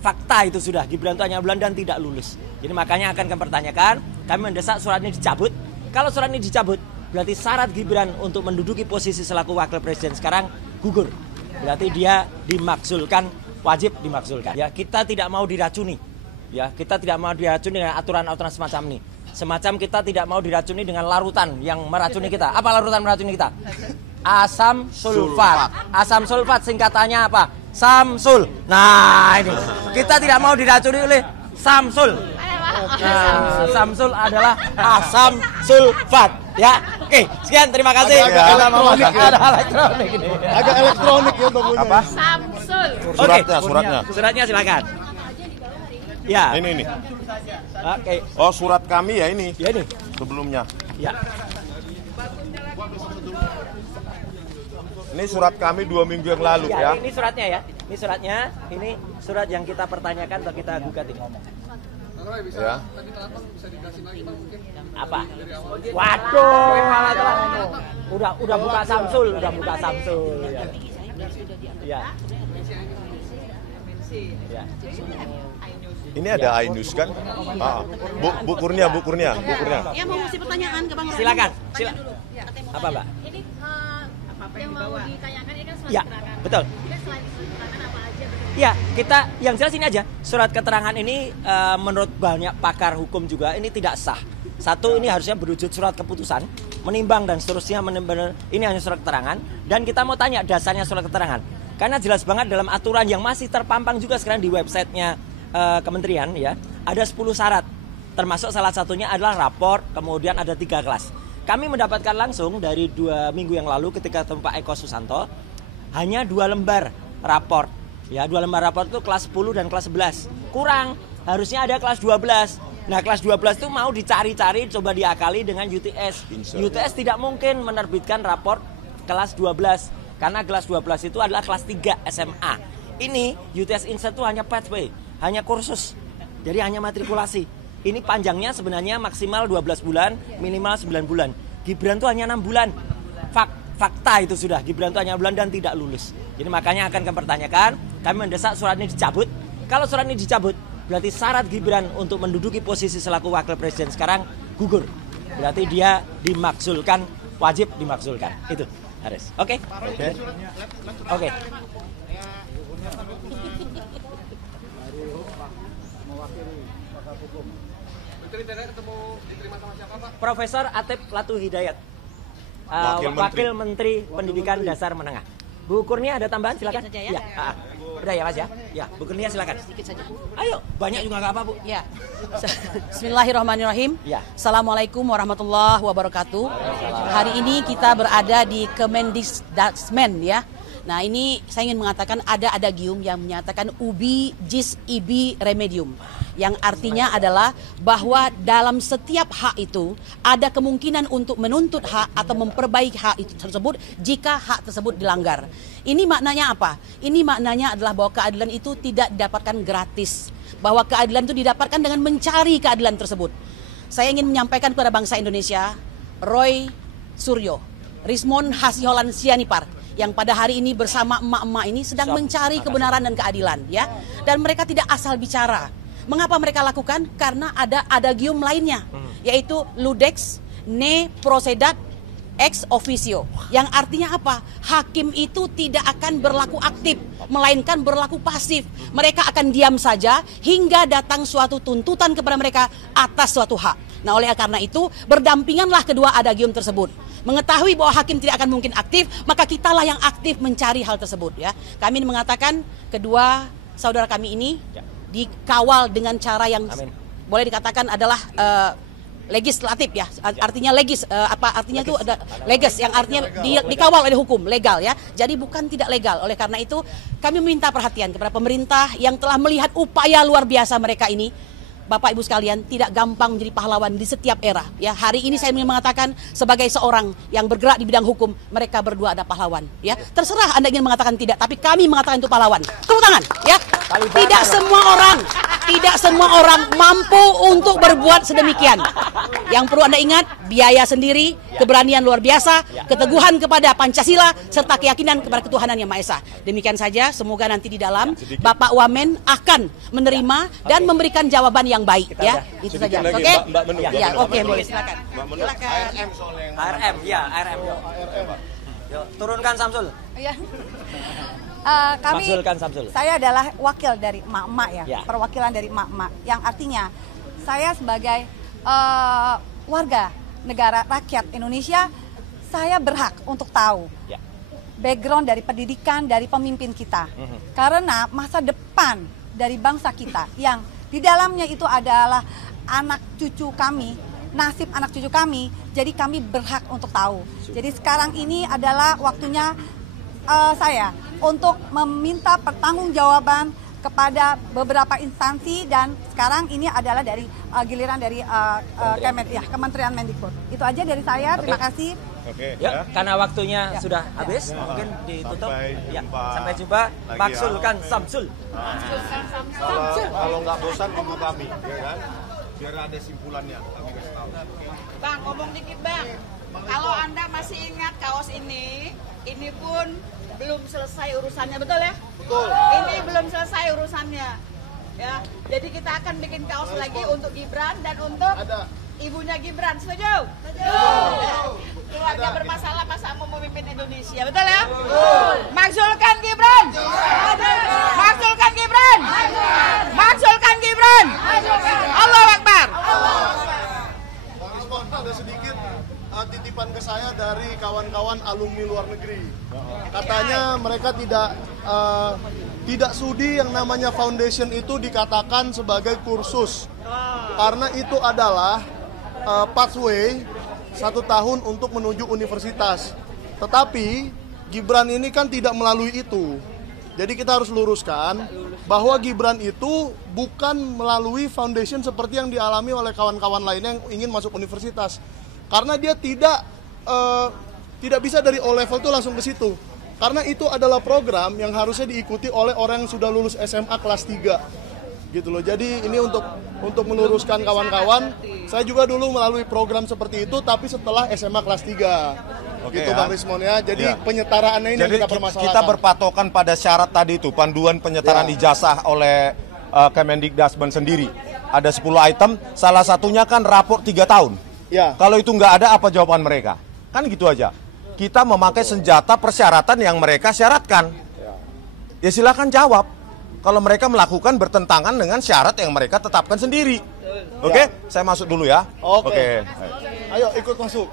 fakta itu sudah Gibran itu hanya bulan dan tidak lulus. Jadi makanya akan kami pertanyakan, kami mendesak surat ini dicabut. Kalau surat ini dicabut, berarti syarat Gibran untuk menduduki posisi selaku wakil presiden sekarang gugur. Berarti dia dimakzulkan, wajib dimakzulkan. Ya, kita tidak mau diracuni. Ya, kita tidak mau diracuni dengan aturan-aturan semacam ini. Semacam kita tidak mau diracuni dengan larutan yang meracuni kita. Apa larutan meracuni kita? Asam sulfat. Asam sulfat singkatannya apa? Samsul. Nah, ini. Kita tidak mau diracuni oleh Samsul. Nah, Samsul adalah asam sulfat. Ya. Oke, sekian, terima kasih. Agak elektronik ya bangunnya. Apa? Samsul. Suratnya silakan. Ya. Ini. Oke. Oh, surat kami ya ini. Ya ini. Sebelumnya. Ya. Ini surat kami 2 minggu yang lalu ya. Ini suratnya ya. Ini suratnya. Ini surat yang kita pertanyakan atau kita gugat ini. Ya. Apa? Waduh, udah buka Samsul, ya. Ya. Ini ada Ainus kan? Bu Kurnia. Ya, mau ngasih pertanyaan ke Bang Roy. Silakan. Dulu. Apa, Mbak? Ini yang mau ditanyakan ini kan surat Ya, keterangan. betul. Ini selain surat keterangan apa aja? Ya, kita yang jelas ini aja. Surat keterangan ini menurut banyak pakar hukum juga ini tidak sah. Satu, ini harusnya berwujud surat keputusan, menimbang dan seterusnya, ini hanya surat keterangan. Dan kita mau tanya dasarnya surat keterangan. Karena jelas banget dalam aturan yang masih terpampang juga sekarang di websitenya kementerian ya, ada 10 syarat. Termasuk salah satunya adalah rapor, kemudian ada 3 kelas. Kami mendapatkan langsung dari 2 minggu yang lalu ketika ketemu Pak Eko Susanto, hanya 2 lembar rapor. Ya, 2 lembar rapor itu kelas 10 dan kelas 11. Kurang, harusnya ada kelas 12. Nah, kelas 12 itu mau dicari-cari, coba diakali dengan UTS. UTS tidak mungkin menerbitkan rapor kelas 12. Karena kelas 12 itu adalah kelas 3 SMA. Ini UTS Insert itu hanya pathway, hanya kursus. Jadi hanya matrikulasi. Ini panjangnya sebenarnya maksimal 12 bulan, minimal 9 bulan. Gibran itu hanya 6 bulan. Fakta itu sudah, Gibran itu hanya bulan dan tidak lulus. Jadi makanya akan kami pertanyakan, kami mendesak surat ini dicabut. Kalau surat ini dicabut, berarti syarat Gibran untuk menduduki posisi selaku wakil presiden sekarang gugur. Berarti dia dimakzulkan, wajib dimakzulkan. Itu, Haris. Oke? Oke. Profesor Atep Latu Hidayat, Wakil Menteri Pendidikan Dasar Menengah. Bu Kurnia ada tambahan, silakan. Saja ya. Udah ya Mas ya. Ya, Bu Kurnia silakan. Sedikit saja. Ayo, banyak juga nggak apa Bu. Ya. Bismillahirrahmanirrahim. Ya. Assalamualaikum warahmatullahi wabarakatuh. Hari ini kita berada di Kemendikbudrismen ya. Nah, ini saya ingin mengatakan ada adagium yang menyatakan ubi jis ibi remedium. Yang artinya adalah bahwa dalam setiap hak itu ada kemungkinan untuk menuntut hak atau memperbaiki hak itu tersebut jika hak tersebut dilanggar. Ini maknanya apa? Ini maknanya adalah bahwa keadilan itu tidak didapatkan gratis. Bahwa keadilan itu didapatkan dengan mencari keadilan tersebut. Saya ingin menyampaikan kepada bangsa Indonesia, Roy Suryo, Rismond Hasiholan Sianipar, yang pada hari ini bersama emak-emak ini sedang mencari kebenaran dan keadilan ya. Dan mereka tidak asal bicara. Mengapa mereka lakukan? Karena ada adagium lainnya, yaitu ludex ne procedat ex officio. Yang artinya apa? Hakim itu tidak akan berlaku aktif, melainkan berlaku pasif. Mereka akan diam saja hingga datang suatu tuntutan kepada mereka atas suatu hak. Nah, oleh karena itu berdampinganlah kedua adagium tersebut. Mengetahui bahwa hakim tidak akan mungkin aktif, maka kitalah yang aktif mencari hal tersebut ya. Kami mengatakan kedua saudara kami ini dikawal dengan cara yang boleh dikatakan adalah legislatif ya. Artinya artinya itu ada legis yang artinya dikawal oleh hukum legal ya. Jadi bukan tidak legal. Oleh karena itu kami meminta perhatian kepada pemerintah yang telah melihat upaya luar biasa mereka ini. Bapak Ibu sekalian, tidak gampang menjadi pahlawan di setiap era. Ya, hari ini saya ingin mengatakan sebagai seorang yang bergerak di bidang hukum, mereka berdua ada pahlawan. Ya, terserah Anda ingin mengatakan tidak, tapi kami mengatakan itu pahlawan. Tepuk tangan. Ya, tidak semua orang Tidak semua orang mampu untuk berbuat sedemikian. Yang perlu Anda ingat, biaya sendiri, keberanian luar biasa, keteguhan kepada Pancasila, serta keyakinan kepada ketuhanan Yang Maha Esa. Demikian saja, semoga nanti di dalam Bapak Wamen akan menerima dan memberikan jawaban yang baik. Ya, itu saja. Oke? Ya, oke, boleh silakan. Silakan. ARM, ya ARM. Yuk, turunkan Samsul. Iya. Kami, Makzulkan Samsul. saya adalah wakil dari emak-emak ya, Ya. perwakilan dari emak-emak. Yang artinya saya sebagai warga negara rakyat Indonesia, saya berhak untuk tahu Ya. background dari pendidikan dari pemimpin kita. Karena masa depan dari bangsa kita yang di dalamnya itu adalah anak cucu kami, nasib anak cucu kami, jadi kami berhak untuk tahu. Jadi sekarang ini adalah waktunya saya untuk meminta pertanggungjawaban kepada beberapa instansi, dan sekarang ini adalah dari giliran dari Kementerian Mendikbud. Itu aja dari saya. Terima kasih. Oke, Ya, karena waktunya sudah habis, mungkin ditutup. Sampai Ya, jumpa. sampai jumpa. Lagi ya. Maksulkan Samsul. Kalau nggak bosan tunggu kami, ya kan? Biar ada simpulannya. Kami kasih tahu. Bang, ngomong dikit bang. Kalau Anda masih ingat kaos ini pun belum selesai urusannya, betul ya? Betul. Ini belum selesai urusannya. Ya, jadi kita akan bikin kaos lagi untuk Gibran dan untuk ibunya Gibran. Setuju? Keluarga bermasalah masa mau memimpin Indonesia, betul ya? Betul. Makzulkan Gibran. Makzulkan Gibran. Makzulkan Gibran. Allahu Akbar. Bang Rismon, ada sedikit titipan ke saya dari kawan-kawan alumni luar negeri. Katanya mereka tidak sudi yang namanya foundation itu dikatakan sebagai kursus. Karena itu adalah pathway 1 tahun untuk menuju universitas. Tetapi Gibran ini kan tidak melalui itu. Jadi kita harus luruskan bahwa Gibran itu bukan melalui foundation seperti yang dialami oleh kawan-kawan lainnya yang ingin masuk universitas. Karena dia tidak bisa dari O level itu langsung ke situ. Karena itu adalah program yang harusnya diikuti oleh orang yang sudah lulus SMA kelas 3. Gitu loh. Jadi ini untuk meluruskan kawan-kawan, saya juga dulu melalui program seperti itu tapi setelah SMA kelas 3. Oke, Gitu ya. Bang Rismon ya. Jadi Ya. penyetaraannya ini Jadi yang kita permasalahkan. kita berpatokan pada syarat tadi itu, panduan penyetaraan Ya. ijazah oleh Kemendikbud sendiri. Ada 10 item, salah satunya kan rapor 3 tahun. Ya. Kalau itu nggak ada, apa jawaban mereka? Kan gitu aja. Kita memakai senjata persyaratan yang mereka syaratkan. Ya silakan jawab. Kalau mereka melakukan bertentangan dengan syarat yang mereka tetapkan sendiri. Oke, saya masuk dulu ya. Oke. Ayo ikut masuk.